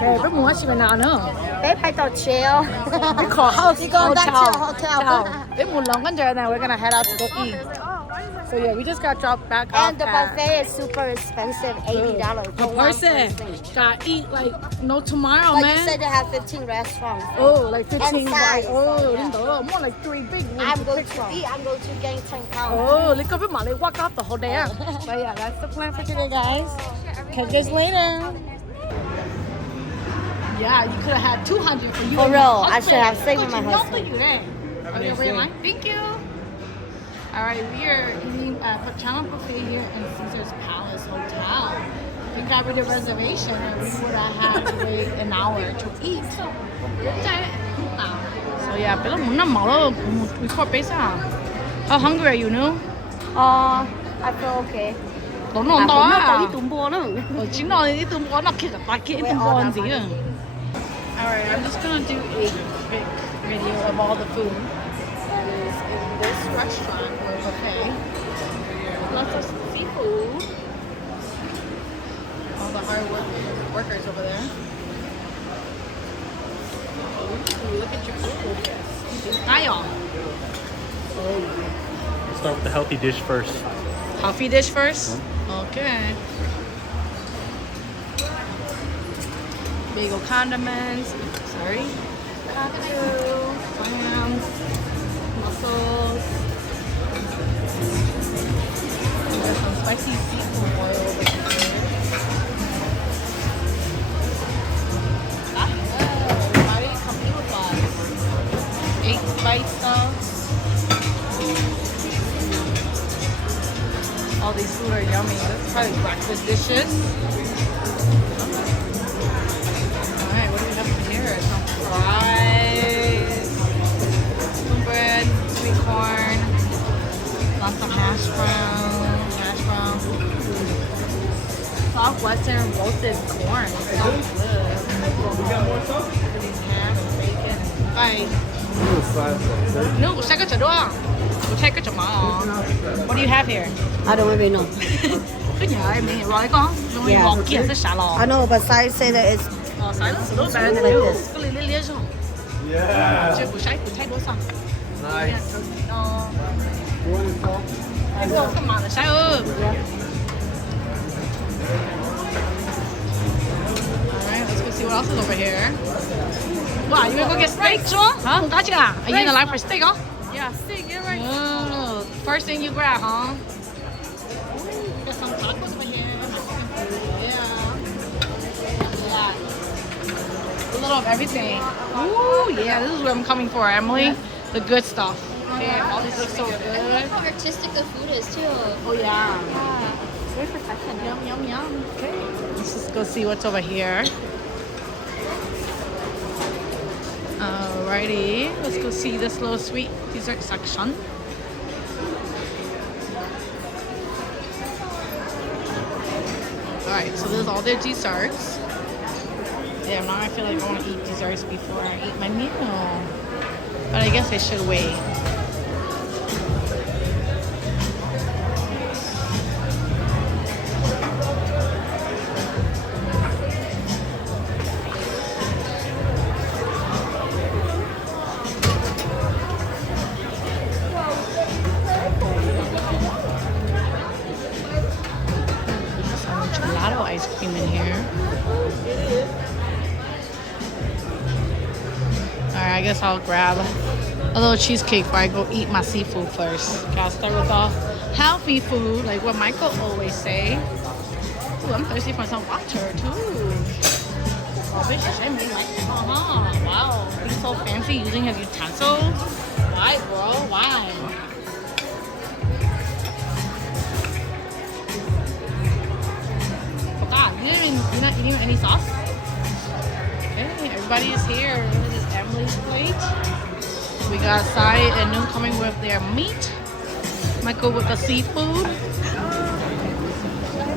Trời, với mùa chỉ nào nữa. Babe, hay to chill. We call house. You going back to hotel. the hotel. Với mùa long con trời now we're gonna head out to go eat. So yeah, we just got dropped back off And the buffet is super expensive, $80 a for one person. Gotta eat like no tomorrow, But man. you said they have 15 restaurants. Oh, like 15 And right? size. Oh, Yeah. more like 3 big ones. I'm to going pick to from. eat. I'm going to gain 10 pounds. Oh, look up at Molly. Walk off the whole day out. But yeah, that's the plan for today, guys. Catch you guys later. Yeah, you could have had 200 for you. For and real, your I husband. should have saved my No, husband. for you then. Okay, wait, mine. Thank you. All right, we are eating at bacchanal buffet here in Caesar's Palace Hotel. We got rid of reservation, and we would have had to wait an hour to eat. So yeah, pero muna malo we caught base. How hungry are you, no? I feel okay. Don't know. Có ít túng bùa nữa. Chính nó đi tụm có nó kia ta kia tụm bò gì nữa. Alright, I'm just gonna do a quick video of all the food that is in this restaurant or buffet. Lots of seafood. All the hard workers over there. Ooh, look at your food. Hi y'all. Let's start with the healthy dish first. Healthy dish first? Okay. Bagel condiments. Sorry. Cocktail, clams, mussels. There's some spicy seafood oil over here. Everybody come eat with us. 8 bites stuff. All these food are yummy. This is probably breakfast dishes. Alright, what do we have in here? Some fries, spoon bread, sweet corn, lots of hash browns, soft western roasted corn. It sounds good. Ham, bacon, bye. No, we'll check it out. What do you have here? I don't even know. Cứ nhờ em mình rồi con. Rồi Yeah. ngọt kia sẽ xả lò. I know, but Sai say that it's Silence a little better than like you. this. Cứ lì lì xong. Yeah. Chưa buổi thay đũa xong. Nice. Em không có mà là sai ơi. Alright, let's go see what else is over here. Wow, you gonna go get steak, Sean? Huh? Gotcha. Are you gonna like for steak, huh? Yeah, steak, you're right. Oh, first thing you grab, huh? Got some tacos over here. Mexican food. Yeah. A little of everything. Ooh, yeah, this is what I'm coming for, Emily. The good stuff. Damn, all these look so good. How artistic the food is too. Oh, yeah. Yeah. It's very perfection. Yum, yum, yum. Okay. Let's just go see what's over here. Alrighty. Let's go see this little sweet dessert section. Alright, so there's all their desserts. Damn, now I feel like I want to eat desserts before I eat my meal. But I guess I should wait. Some gelato ice cream in here. Alright, I guess I'll grab a little cheesecake before I go eat my seafood first. Okay, I'll start with the healthy food, like what Michael always say. Ooh, I'm thirsty for some water too. Oh, bitch, I mean like, wow, he's so fancy using his utensils. Why, bro? Why? Oh God, you're not eating any sauce? Okay, everybody is here. This is Emily's plate. We got Sai and Noon coming with their meat. Michael with the seafood.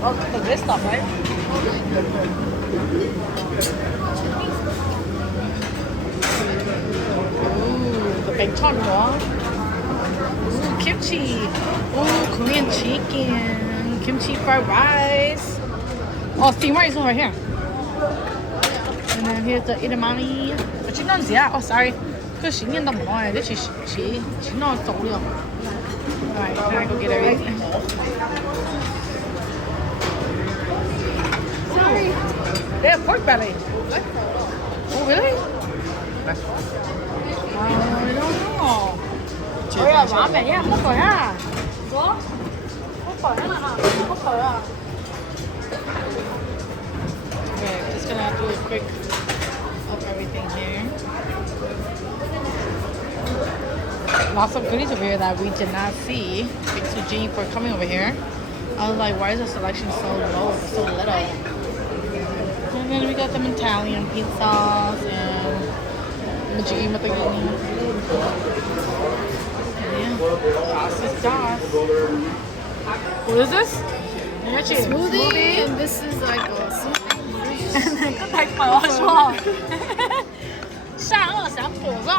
Oh, the good stuff, right? Ooh, the bacchanal. Ooh, kimchi. Ooh, Korean chicken. Kimchi fried rice. Oh, steamed rice over here. And then here's the edamame. But you know, yeah. Oh, sorry. Cause she need the more. This she know it's all. Alright, now I go get everything. Sorry. They have pork belly. Oh, really? I don't know. Oh yeah, ramen. Yeah, không phải à. Có. Không phải à. Không phải à. Okay, just gonna do a quick of everything here. Lots of goodies over here that we did not see. Thanks to Jean for coming over here. I was like, why is the selection so low, so little? And then we got some Italian pizzas and Majiggy Matagini. Yeah, sauce is sauce. What is this? Smoothie, and this is like a smoothie. And then 個太快我說，上颚想補個。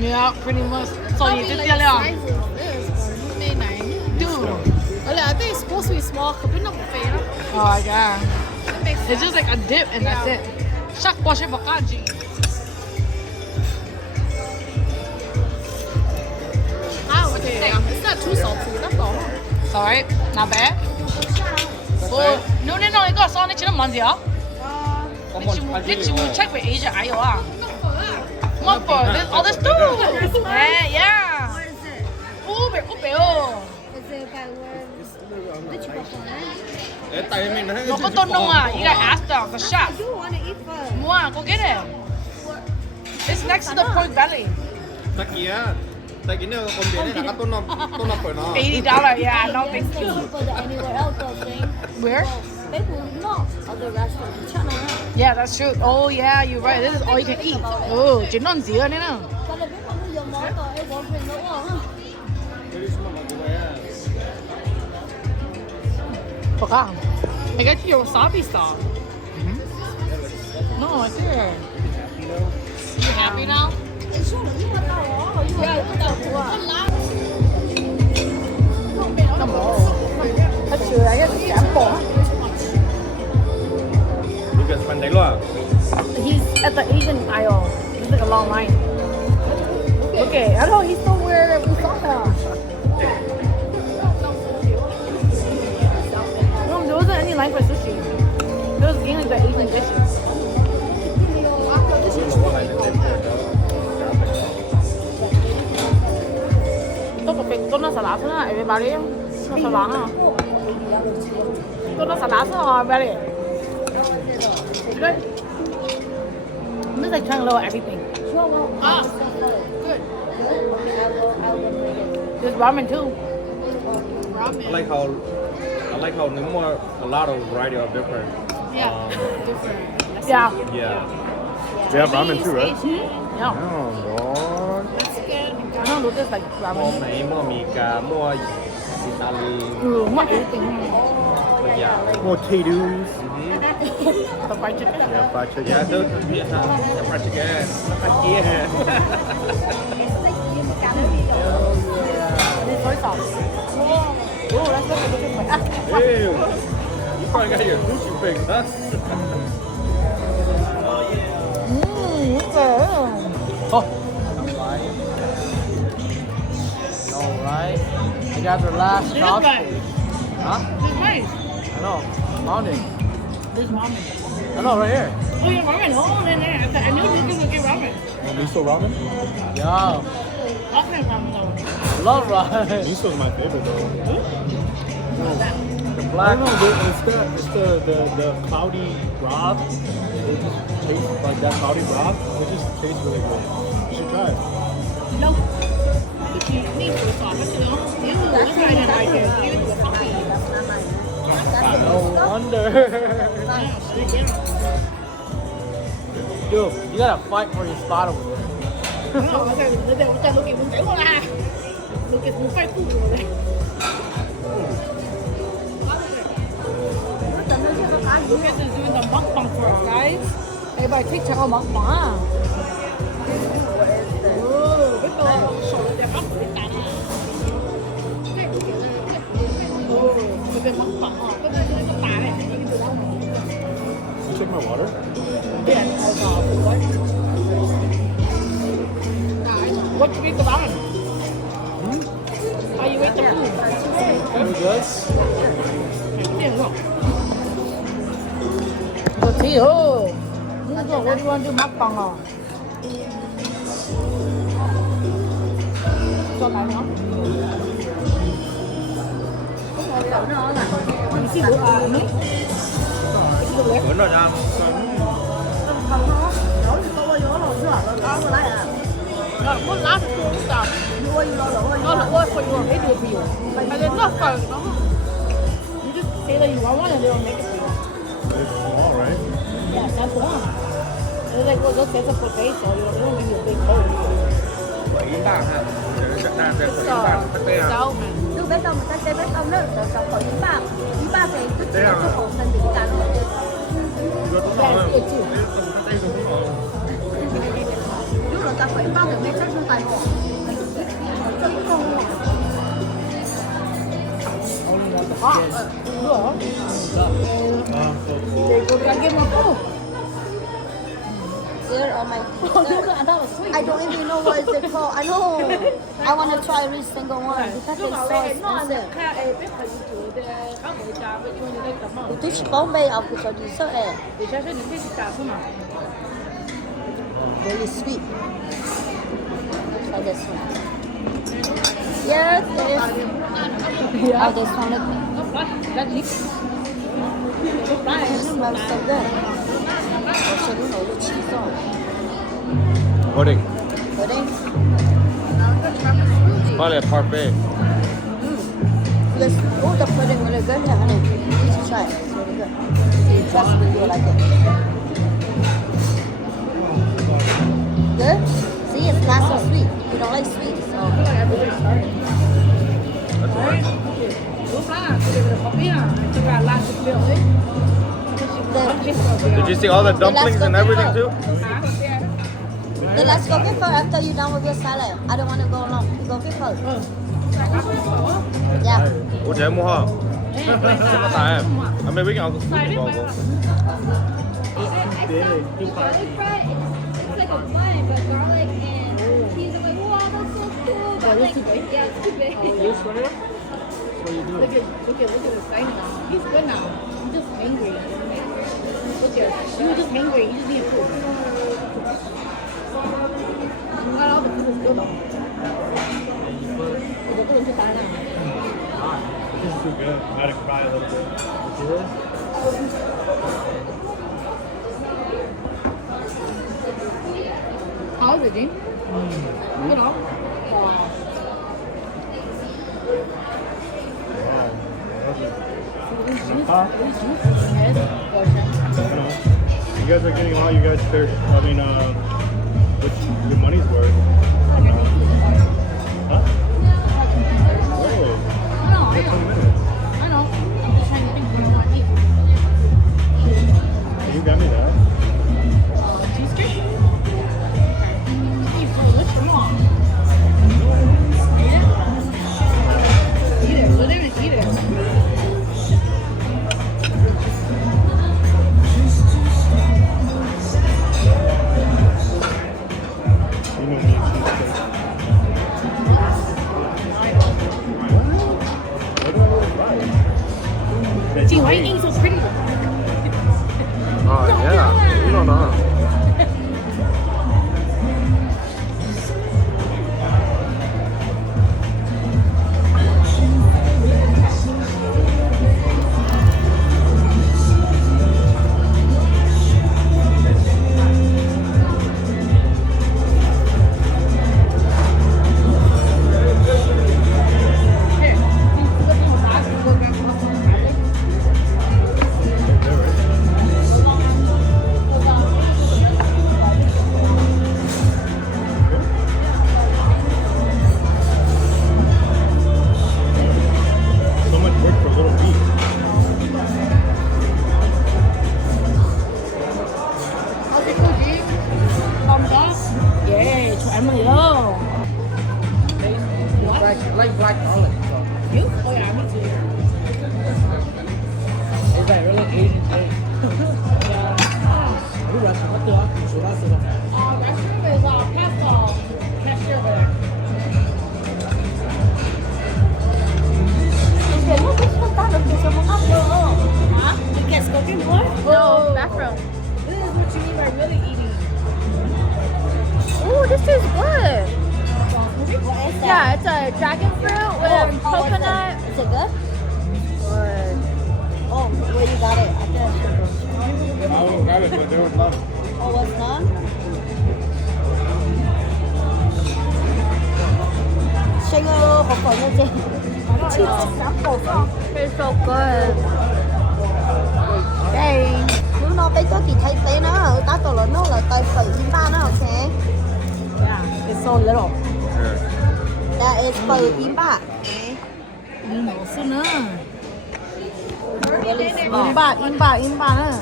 Yeah, pretty much. So you just get it. Dude. I think it's supposed to be small, but not buffet. Oh my god. It's just like a dip and that's it. Chaque portion bakaji. Okay, it's not too salty. That's all. It's alright. Not bad. Oh, no, 이거 써내 지는 뭔지요? Did you check with Asia? 아요. What for? Oh, there's two. Yeah. What is it? Ube. Is it by word? Which one? No, but don't know. You gotta ask them, the chef. You want to eat first? Mua, go get it. It's next to the pork belly. $80, yeah, no big Yes, deal. cheaper than anywhere else, I think. Where? They will not other restaurants. China. Yeah, that's true. Oh yeah, you're right. This is all you can eat. Oh, chỉ non gì nữa nè. Còn là biết không có dùng món tỏi bỏ về nữa hả? Baka. I got your wasabi sauce. No, it's here. You happy now? Come on. Thật sự là cái cảm bộ. He's at the Asian aisle. It's like a long line. Okay, I know he's somewhere we saw him. No, there wasn't any line for sushi. There was getting like the Asian dishes. Tôi nó salad nữa, everybody. Nó salad nữa. Tôi nó salad nữa, everybody. Good. I'm just like trying to lower everything. Ah, good. There's ramen too. I like how there's more a lot of variety of different. Yeah. Yeah. Yeah. They have ramen too, right? Yeah. Oh, I don't know, there's like หม้อ ramen. ไหมหม้อมีกาหม้ออิตาลี What everything. ทุกอย่าง potatoes The fried chicken. yeah fried chicken yeah the fried chicken This soy sauce. Oh, that's what we're looking for. Ew, you probably got your sushi fix, huh? What's that? Oh. Alright. You got the last This stop. guy. Huh? This nice. I know. Mounting. This ramen. I know, right here. Oh, yeah, ramen. Oh, there. I knew this was get ramen. Miso ramen? Yeah. I'll have ramen though. Love ramen. Miso's my favorite though. The black. No, it's the cloudy broth. It just tastes like that cloudy broth. It just tastes really good. You should try it. No. You need to stop it, you know? You this guy didn't like it. You fucking. No wonder. Dude, you gotta fight for your spot over there. No, okay, look at muốn qua la. Look at muốn fight food rồi. Look at this doing the mukbang for us, guys. Everybody take check out mukbang. Oh, biết rồi. Sổ đẹp lắm, biết tàn. Oh, cái mukbang, cái này nó tàn. What you think about it? How you rate the food? Very good. What do you want to do mukbang on? Cho cái nó. Bữa nào ra Muốn lá thì tôi cũng tao. Nó là ôi for you, they do it for you. And then not for you. You just say that you want one and they will make it for you. It's small, right? Yeah, that's the one. They're like, well, just get a potato. You don't give you a big bowl. Quẩy bạc ha. Việt Nam sẽ quẩy bạc tất tê à? So, man. Lúc bếp tông người ta chơi bếp tông đó, rồi sau khỏi yến ba thì tức Thế là à? cái hộp xanh thì cái cắn. Vừa cũng Yeah, ngon. it's good too. Tất tê cũng ngon. Lúc rồi ta khỏi yến ba thì mấy sách trong tay họ. Rất ngon. Hot. Look. They go get my food. There on my. I don't even know what is it called. I know. I want to try every single one because it's so expensive. Tôi chỉ có mấy học của tôi sợ ấy. Very sweet. Try this one. Yes, it is. Oh, this one look. It smells so good. Actually, you know the cheese on. Pudding. Pudding. Probably a parfait. This, oh, the pudding really good here, honey. You should try it. It's really good. Trust me, you'll like it. Good? See, it's not so sweet. You don't like sweet, so. That's alright. Did you see all the dumplings and everything too? Then let's go get first after you're done with your salad. I don't want to go alone. You go get first. Yeah. Ủa chị em mua không? Sao có tài em? À mấy biết nhau cũng mua It's like a bun, but garlic and cheese. I'm like, wow, that's so cool. But like, yeah, it's too big. Look at his thing now. He's good now. I'm just hungry. Look at you. Just hungry. You just need food. You got all the food good on. The food is fine now. This is too good. I gotta cry a little bit. How is it, Jim? You know. You guys are getting all you guys fair. I mean, which your money's worth. Huh? Really? I know. 20 minutes. I know. I'm just trying to think what I want to eat. You got me that. Cheesecake? It's delicious. Eat it. Let him eat it. You know me and cheesecake. What do I always like? Gee, why are you eating so pretty? Oh, yeah. You don't know. So much work for a little meat. How's it cooking? Thumbs up? Yay, try my yo. Like black garlic. So You? Oh yeah, me too. it's like really Asian taste. Yeah. Cái restaurant đó, số đó. Restaurant is past cashier there. is good. What is that? Yeah, it's a dragon fruit with coconut. Is it good? Good. Oh, where you got it? I think I should go. I wouldn't grab it, but there was none. Oh, what's none? Xanh hộp phở nha chị. Chị sắp hộp phở. It's so good. Đây. Nếu nó bây giờ thì thấy tế nó, ta tổ lớn nó là tay phẩy in ba nó, ok? Yeah, it's so little. That is phẩy in ba. Okay. Sooner. Really small. In ba.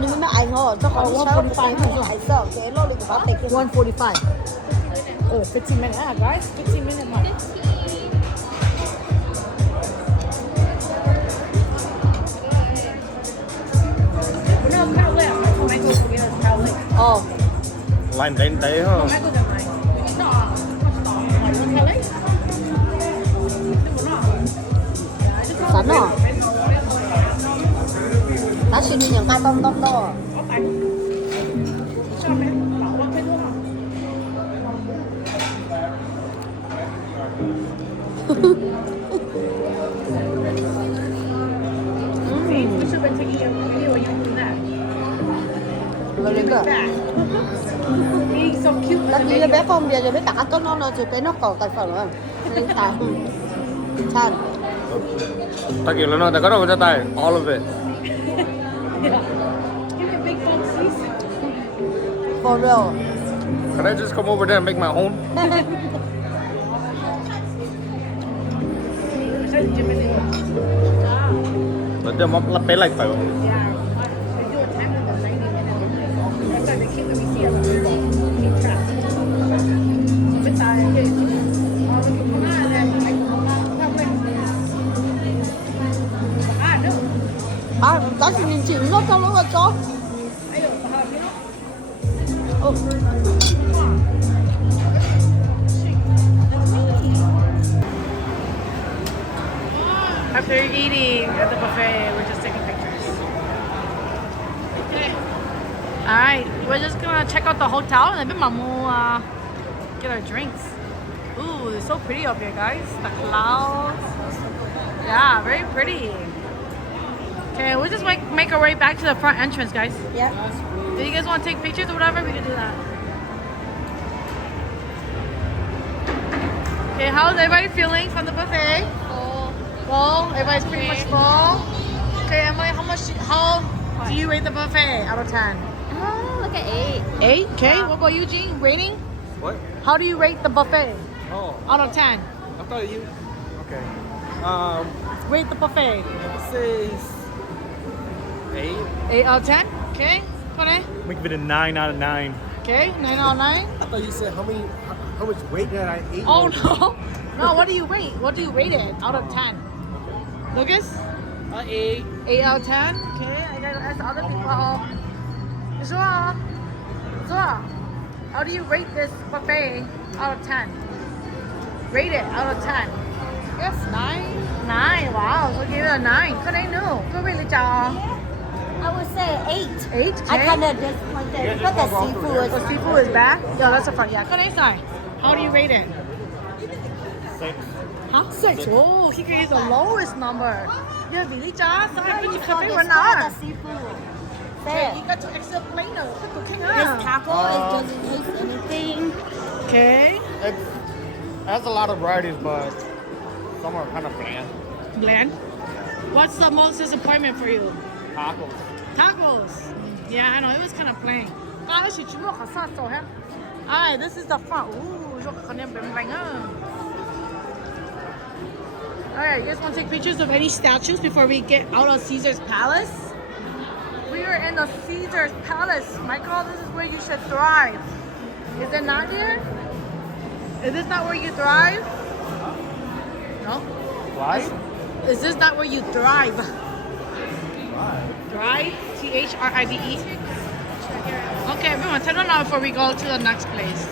Nhưng mà anh họ cho con sao phải phải sợ cái lô lịch của bác 145. Oh, 15 minutes. Yeah, guys, 15 minutes mark. Oh, Lạnh đến tế hả? sẵn rồi. Ta xin đi những cái tông đó. Very good. Tất nhiên là bé phong giờ bé cả có nó thì bé nó còn tài phẩm rồi. Chan. Ta kiểu là nó, ta có đâu cho tay, all of it. For real. Can I just come over there and make my own? Là cho mắm lắp bé lạnh phải không? À, có gì nhìn chịu nó trong nó là có. After eating at the buffet, we're just taking pictures. Alright, we're just gonna check out the hotel and then we'll get our drinks. Ooh, it's so pretty up here, guys. The clouds. Yeah, very pretty. Okay, we'll just make our way back to the front entrance, guys. Yeah. Do you guys want to take pictures or whatever? We can do that. Okay, how's everybody feeling from the buffet? Full. Everybody's pretty much full. Okay, Emily, how do you rate the buffet out of 10? Oh, look at 8. 8? Okay, what about you, Jean? Rating? What? How do you rate the buffet Oh, out of 10? I thought you... Okay. Rate the buffet. It says... 8. 8 out of 10? Okay, Kone? Make it a 9 out of 9. Okay, 9 out of 9? I thought you said how much weight did I eat? Oh no! No, what do you rate? What do you rate it out of 10? Lucas? 8. 8 out of 10? Okay, I gotta ask other people. Zua, how do you rate this buffet out of 10? Rate it out of 10. Yes, 9. 9, wow, so give it a 9. Kone no, good really job. I would say 8. 8, I okay. kind of disappointed because the seafood The is seafood is back? Yeah, that's the front. Yeah, Kone side. How do you rate it? 6. Huh? 6. Oh, he gave the lowest number. Yeah, really job. So I think you so can pay describe one now. the seafood. Okay, There. you got to explain it. This taco it doesn't taste anything. Okay. It has a lot of varieties, but some are kind of bland. Bland. What's the most disappointment for you? Tacos. Tacos. Yeah, I know. It was kind of plain. Alright, this is the front. Ooh, alright, you guys want to take pictures of any statues before we get out of Caesar's Palace? We are in the Caesar's Palace. Michael, this is where you should thrive. Is it not here? Is this not where you thrive? No? Why? Is this not where you thrive? Thrive? Thrive? Okay, everyone, turn on now before we go to the next place.